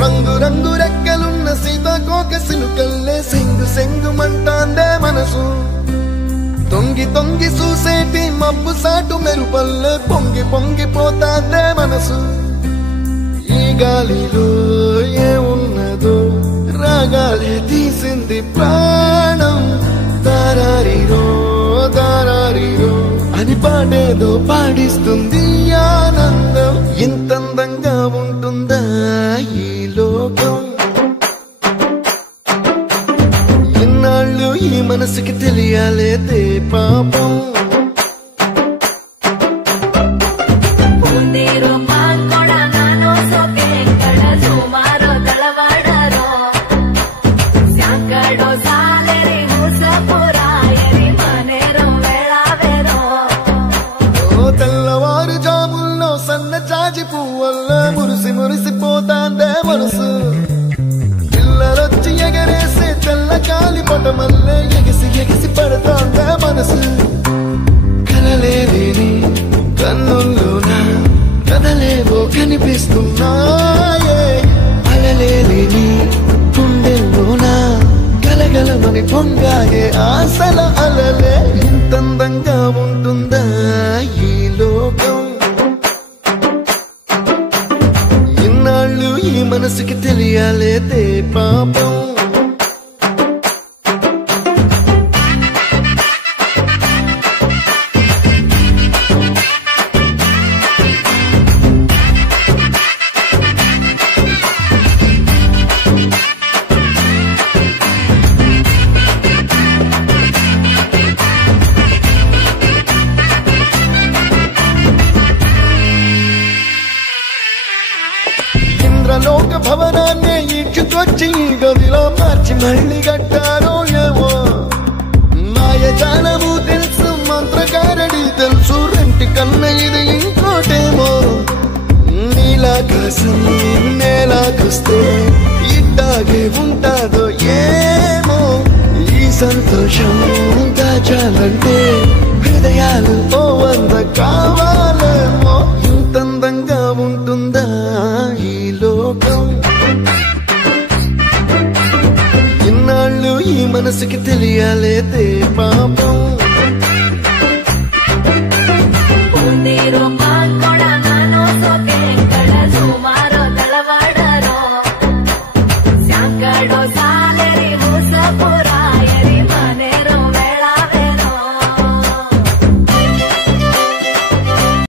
రంగు రంగు రెక్కలున్న సీతాకోక సిలుకల్లే సెంగు సెంగు మంటాందే మనసు తొంగి తొంగి చూసేటి మబ్బు సాటు మెరుపల్లే పొంగి పొంగిపోతాందే మనసు ఈ గాలిలో ఏమున్నదో రాగాలే తీసింది ప్రాణం దారారిరో దారారిరో అని పాడేదో పాడిస్తుంది ఆనందం ఇంతందంగా ఉంటుందా ఈ లోకం ఇన్నాళ్ళు ఈ మనసుకి తెలియాలేదే పాపం తెల్లవారు జాముల్లో సన్న చాచి పువ్వల్ల మురిసి మురిసిపోతాందే మనసు పిల్లలొచ్చి ఎగరేసే తెల్ల కాలి పటమల్లే ఎగిసి ఎగిసి పడతాందే మనసు కలలేని కన్నుల్లోన కదలేవో కనిపిస్తున్నాయే అలలేని గుండెల్లోన గలగలమని పొంగాయే ఆశల అలలే ఇంతందంగా ఉంటుందా ఈ లోకం ఇన్నాళ్ళు ఈ మనసుకి తెలియాలేదే పాపం లోక భవనాన్ని ఈడ్చుకొచ్చి గదిలో మార్చి మళ్ళీ కట్టారో ఏమో మాయజాలము తెలుసు మంత్రకారడి తెలుసు రెంటి కన్న ఇది ఇంకోటేమో నీలాకాశం నేలాకొస్తే ఇట్టాగే ఉంటాదో ఏమో ఈ సంతోషం దాచాలంటే హృదయాలు ఓ వంద కావాలి